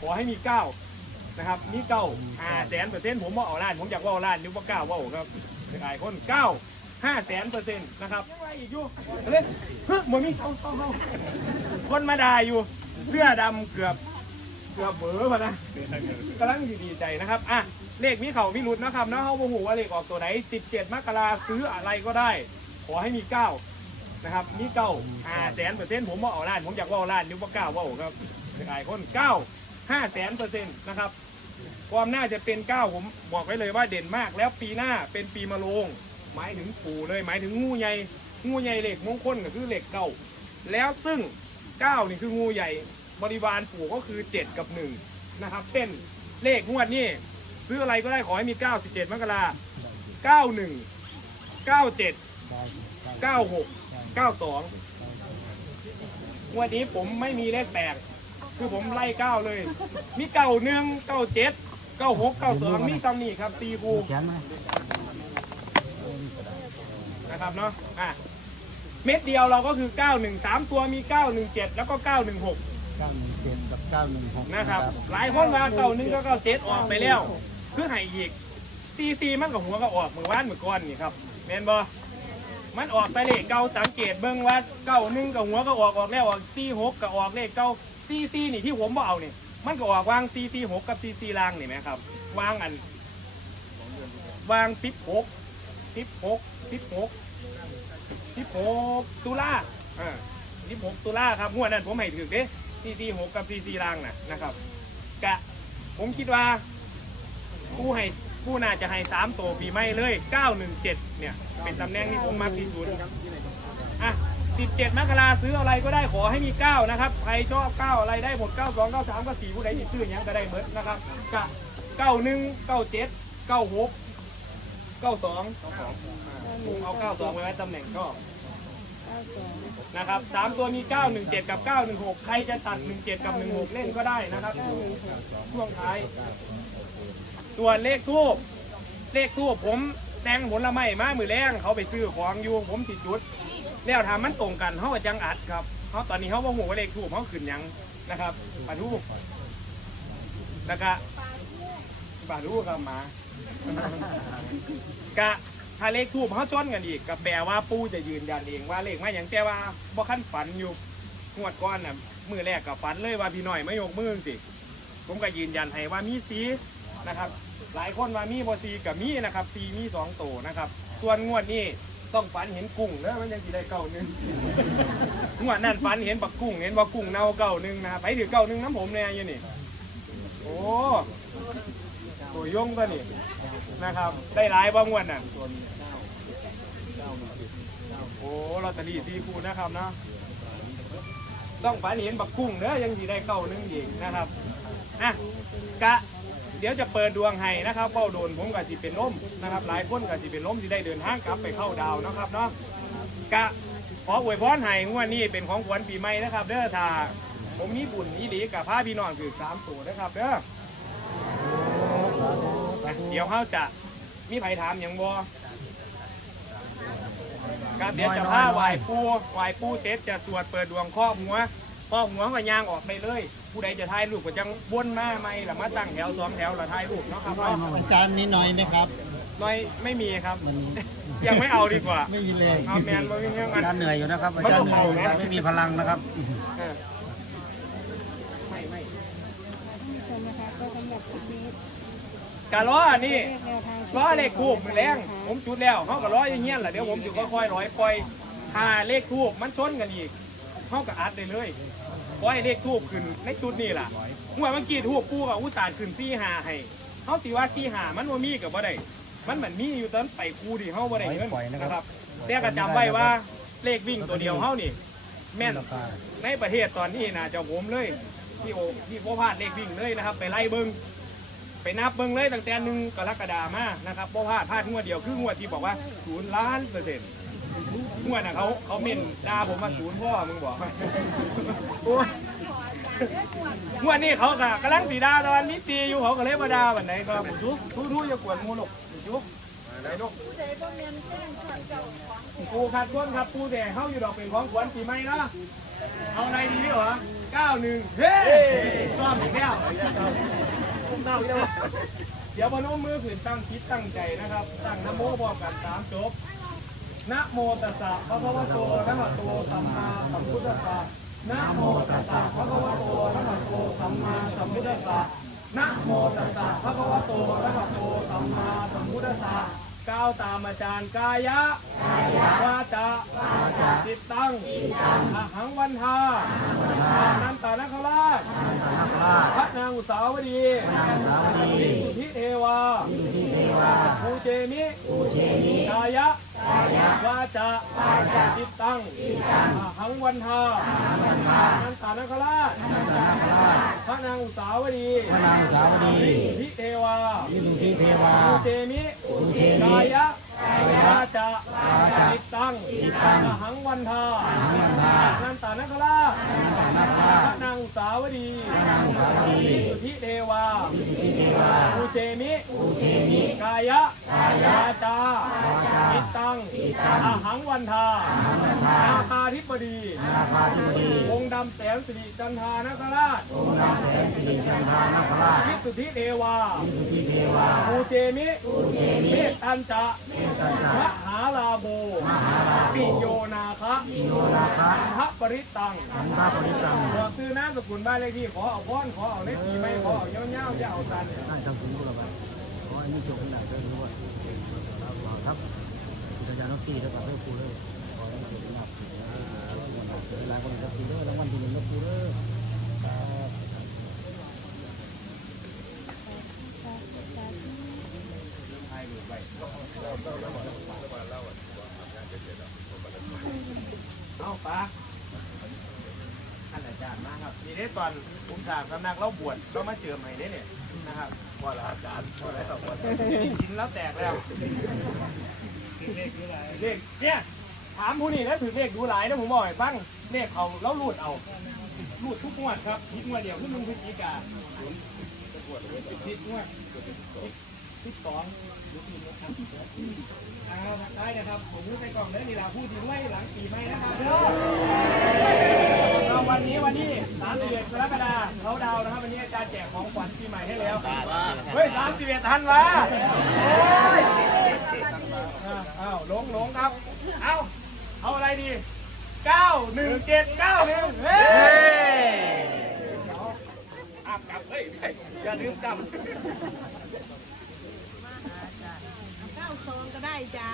ขอให้มีเก้านะครับมีเก้าห้าแสนเปอร์เซ็นต์ผมว่าเอาล้านผมอยากว่าเอาล้านนิ้วว่าเก้าว่าครับหลายคนเก้าห้าแสนเปอร์เซ็นต์นะครับยังไงอีกอยู่เฮ้ยเฮ้ยมันมีเท่าเท่าเท่าคนมาด่าอยู่ เสื้อดำเกือบเกือบเบอร์มานะกำลังดีใจนะครับอะเลขมีเขามีรุดนะครับนาะเขาโมโหว่าเลขออกตัวไหน 17 มกราซื้ออะไรก็ได้ ขอให้มี9นะครับมีเก้าห้าแสนเปอร์เซ็นต์ผมว่าเอาล้านผมอยากว่าเอาล้านนิ้วว่าเก้าว่าครับหลายคนเก้า ห้าแสนเปอร์เซ็นต์นะครับ ความน่าจะเป็น9ผมบอกไว้เลยว่าเด่นมาก แล้วปีหน้าเป็นปีมะโรงหมายถึงปู่เลยหมายถึงงูใหญ่งูใหญ่เหล็กมงคลก็คือเหล็กเก่า แล้วซึ่ง9นี่คืองูใหญ่บริวารปู่ก็คือ7กับ1นะครับเส้นเลขงวดนี้ซื้ออะไรก็ได้ขอให้มี9 17มกรา91 97 96 92งวดนี้ผมไม่มีเลขแปลก คือผมไล่9เลย มี91 97 96 92มีตำหนิครับตีคูเขียนไหมนะครับเนาะอะเม็ดเดียวเราก็คือ 91 3 ตัวมี 917 แล้วก็ 916เก้าหนึ่งเจ็ดกับเก้าหนึ่งหกนะครับหลายคนว่าเก่านึงก็เก่าเจ็ดออกไปแล้ว คือให้อีกซีซีมันกับหัวก็ออกมือว่านมือก้อนนี่ครับแมนบอมันออกไปเลขเก่าสังเกตเบิ้งว่าเก้าหนึ่งกับหัวก็ออกออกแล้วออกซีหกก็ออกเลขเก้า ซีซีนี่ที่ผมบอเอานี่มันก็ออกวางซีซีหกกับซีซีล่างนี่ไหมครับวางอันวางสิบหกสิบหกสิบหกสิบหกตุลาอ่าสิบหกตุลาครับงวนั้นผมให้ถือเด้ซีซีหกกับซีซีล่างน่ะนะครับกะผมคิดว่าผู้ให้ผู้น่าจะให้สามตัวปีไม่เลย917เนี่ย เป็นตำแหน่งที่ผมมักที่สุดอะ 17 มกราซื้ออะไรก็ได้ขอให้มี 9 นะครับ ใครชอบ 9 อะไรได้หมด 92 93ก็4ผู้ใดที่ซื้ออย่างก็ได้เหมดนนะครับกะ91 97 96 92 ผมเอา 92 ไว้ไว้ตำแหน่งชอบนะครับสามตัวมี 917 กับ 916 ใครจะตัด 17 กับ 16 เล่นก็ได้นะครับ ช่วงท้าย ส่วนเลขทูบเลขทูบผมแตงผลไม้มามือแรงเขาไปซื้อของอยู่ผมติดจุด แล้วทำมันตรงกันเขาก็จังอัดครับเขาตอนนี้เขาบอกหัวาเลขทูบเขาขึ้นหยังนะครับปลาทูแล้วก็ปลาทูครับหมากะถ้าเลขทูบเขาชนกันอีกก็แปลว่าปู่จะยืนยันเองว่าเลขมาอย่างแต่ว่าบ่ขั้นฝันอยู่งวดก้อนน่ะมือแรกกับฝันเลยว่าพี่หน่อยไม่ยกมือสิผมก็ยืนยันให้ว่ามีสีนะครับ หลายคนว่ามีบอซีกับมีนะครับซีมีสองโตวนะครับ ส่วนงวดนี้ ต้องฝันเห็นกุ้งนะมันยังสิได้เก้าหนึ่งงวดนั้นฝันเห็นบักกุ้ง เห็นบักกุ้งเน่าเก้าหนึ่งนะไปถือเก้าหนึ่งน้ำผมแน่อยี่นี่ โอ้ตัวยงตัวนี้นะครับ ได้หลายบ้างวันน่ะโอ้ลอตเตอรี่ซีคูนะครับเนาะต้องฝันเห็นบักกุ้งเด้อยังสีได้เก้าหนึ่งอีกนะครับอะกะ เดี๋ยวจะเปิดดวงให้นะครับเป้าโดนผมกับสิเป็นล้มนะครับ หลายคนกับสิเป็นล้มที่ได้เดินทางกลับไปเข้าดาวนะครับเนาะกะขออวยพรให้งวดนี้เป็นของขวัญปีใหม่นะครับ เด้อถ้าผมมีบุญอีหลีกับพระพี่น้องคือสามตัวนะครับเด้อเดี๋ยวเขาจะมีไผถามอย่างบอครับเดี๋ยวจะพาไหวปูไหวปูเสร็จจะสวดเปิดดวงครอบหัว ครอบหัวก็ย่างออกไปเลย ผู้ใดจะถ่ายรูปก็จังวนมาไหมหรือมาตั้งแถวสองแถวหรือถ่ายรูปเนาะครับเนาะอาจารย์นิดหน่อยไหมครับ น้อยไม่มีครับมันยังไม่เอาดีกว่า ไม่มีแรงเอาแมนมาวิ่งเรื่องอาอันจารย์เหนื่อยอยู่นะครับอาจารย์เหนื่อยอาจารย์ไม่มีพลังนะครับเออไม่ไม่ชมนะคะก็สำหรับคลิปนี้กะล้อนี่เลขแนวทางร้อยเลขทูบมือแรงผมจุดแล้วเขาก็ร้อยอย่างเงี้ยแหละเดี๋ยวผมจะค่อยๆร้อยปล่อยหาเลขทูบมันชนกันอีก เขาก็อัดได้เลยปล่อยเลขทูบขึ้นในจุดนี้ล่ะเมื่อเมื่อกี้ทูบปูกับอุตสาห์ขึ้นซี่หาให้เขาสิว่าซี่หามันว่ามีกับว่าได้มันเหมือนมีอยู่ตอนไปคูดิเขาว่าได้เงินปล่อยนะครับนะครับแต่ก็จำไว้ว่าเลขวิ่งตัวเดียวเขานี่ แม่นในประเทศตอนนี้นะเจ้าผมเลยที่โอที่พ่พลาดเลขวิ่งเลยนะครับ ไปไล่เบิ้งไปนับเบิ่งเลยตั้งแต่หนึ่งกรกฎามานะครับเพราพลาดพลาดงวดเดียวคืองวดที่บอกว่าศูนย์ล้านเปอร์เซ็นต์ งวดน่ะเขาเขาเม่นด่าผมว่าศูนย์พ่อมึงบอกโอ้ยงวดนี้เขากะกำลังสีดาตอนนี้ตีอยู่เขาก็เลยมาด่าวันไหนก็ทุกทุกทุกอย่ากวนงูหรอกทุกไหนลูกปูขาดก้นครับปูแต่เขาอยู่ดอกเป็นของขวัญปีใหม่เนาะเอาอะไรดีเหรอเก้าหนึ่งเฮ้ซ้อมอีกแล้วเต้าอีกแล้วเดี๋ยวพนมมือผืนตั้งคิดตั้งใจนะครับ ตั้งนะโมพร้อมกันสามจบ นะโมตัสสะภะคะวะโตอะระหะโตสัมมาสัมพุทธัสสะนะโมตัสสะภะคะวะโตอะระหะโตสัมมาสัมพุทธัสสะนะโมตัสสะภะคะวะโตอะระหะโตสัมมาสัมพุทธัสสะก้าวตามอาจารย์กายะวาจาจิตตังอหังวันทานันตานคราชพระนางอุสาวดีวิสุทธิเทวาภูเจมิกายะ วาจาจิตตังอาหังวันทานันตานคราชพระนางอุสาวดีพระนางสาวดีพิเทวาวิสุทิเทวาภูเจมิกายะวาจาจิตตังอาหังวันทานันตานคราชพระนางอุสาวดีวิสุทธิเทวาภูเจมิกายะ วาจาจิตตัง อหังวันทานาคาธิบดีราคาธิบดี องค์ดำแสนสิริจันทานคราชองค์นางแสนสิริจันทานาคราชวิสุทธิเทวาวิสุทธิเทวาภูเจมิเมตตันจะตันจามหาลาโบมหาลาปิโยนาคะโยนาคะพระปริตังสันทปริตังขอซื้อน้ำสกุลบ้านเลขที่ขอเอาพ้อนขอเอาเลขที่ไม่ขอเอาเงี้ยวเงี้ยวจะเอาตันได้ทำถึงบุรบา ขออันนี้จบขนาดเดินด้วยครับครับอาจารย์นกตีแล้วก็ให้ครูเลยขอให้จบขนาดหลายคนก็ตีเลยรางวัลที่หนึ่งก็ครูเลยเอาปะท่านอา จารย์มาครับนี่ได้ตอนผมถามสำนักเราบวชเรามาเจอใหม่ได้เนี่ยนะครับว่าแล้วอาจารย์ว่าแล้วว่ากินแล้วแตกแล้วเลขเลขเนี่ยถามผู้นี่แล้วถือเลขดูหลายนะผมบอกให้ฟังเลขเขาแล้วรูดเอารูดทุกงวดครับคิดงวดเดียวขึ้นมึงพฤศจิกาคิดงวดคิดสองดูทีนะครับอาทางซ้นะครับผมพูดไปก่อนเลยนี่ลาพูดถึงไว้หลังปีใหม่นะครับเวันนี้วันนี้สามสิบเอ็ดกรกฎาคมเขาดาวนะครับ วันนี้อาจารย์แจกของขวัญปีใหม่ให้แล้วเฮ้ยสามสิบเอ็ดทันวะอ้าวลงลงครับ เอาเอาอะไรดีเก้าหนึ่งเจ็ดเก้าหนึ่งเฮ้ยอามกลับเฮ้ยอย่าลืมจำเก้าซองก็ได้จ้า